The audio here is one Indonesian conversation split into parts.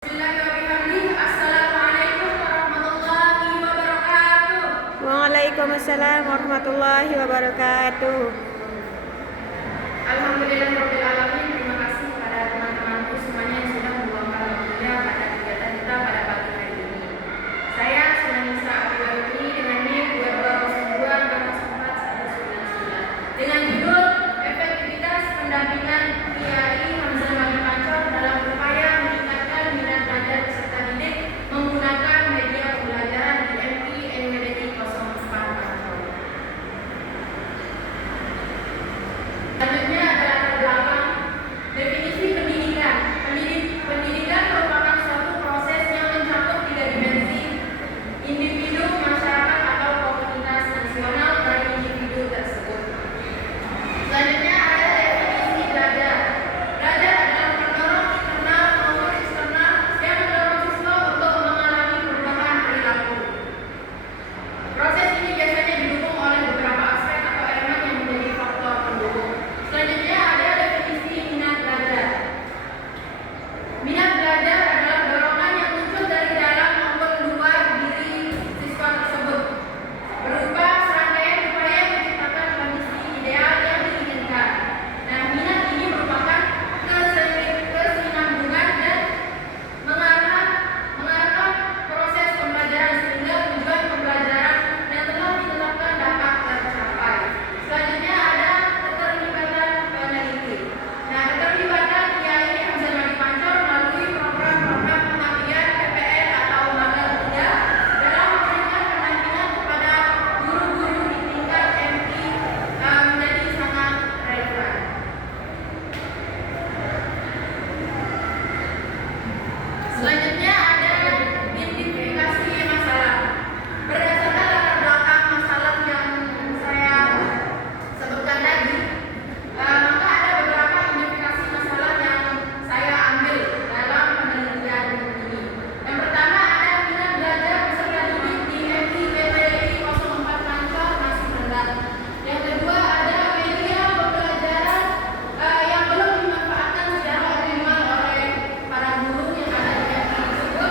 Waalaikumsalam warahmatullahi wabarakatuh. Alhamdulillahirabbil alamin. Terima kasih kepada teman-temanku semuanya yang sudah meluangkan waktunya pada kegiatan kita pada pagi hari ini. Saya Sunanisa Abdullah dengan NIM 22024419 dengan judul Efektivitas Pendampingan Kiai Hamzah Magil Pancor dalam upaya meningkatkan minat belajar peserta didik menggunakan media pembelajaran di MI NWDI 04 Pancor. Selanjutnya adalah latar belakang definisi pendidikan. Pendidikan merupakan suatu proses yang mencakup 3 dimensi: individu, masyarakat, atau komunitas nasional dari individu tersebut. Selanjutnya ada definisi belajar. Belajar adalah pendorong internal maupun eksternal yang mendorong siswa untuk mengalami perubahan perilaku. Proses ini biasanya didukung oleh beberapa aspek atau elemen yang menjadi faktor pendukung. Selanjutnya ada definisi minat belajar. Minat belajar adalah dorongan yang muncul dari dalam maupun luar diri siswa tersebut, berupa serangkaian upaya menciptakan kondisi ideal yang diinginkan. Nah, minat ini merupakan kesinambungan dan mengarahkan proses pembelajaran sehingga tujuan pembelajaran yang telah ditetapkan dapat tercapai. Selanjutnya ada keterlibatan peneliti. Nah, keterlibatan Kiai Hamzah Magil Pancor melalui program-program pengabdian PPL atau magang kerja dalam memberikan pendampingan kepada guru-guru di tingkat MI menjadi sangat relevan. Selanjutnya ada identifikasi masalah. Berdasarkan latar belakang masalah yang saya sebutkan tadi, maka ada beberapa identifikasi masalah yang saya ambil dalam penelitian ini. Yang pertama ada minat belajar peserta didik di MI PTI 04 Pancor masih rendah. Yang kedua ada media pembelajaran yang belum dimanfaatkan secara optimal oleh para guru yang ada di MI tersebut.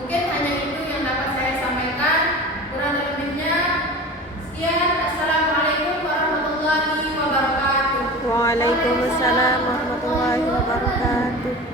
Mungkin hanya itu yang dapat saya sampaikan. Kurang lebihnya sekian. Assalamualaikum warahmatullahi wabarakatuh. Waalaikumsalam warahmatullahi wabarakatuh.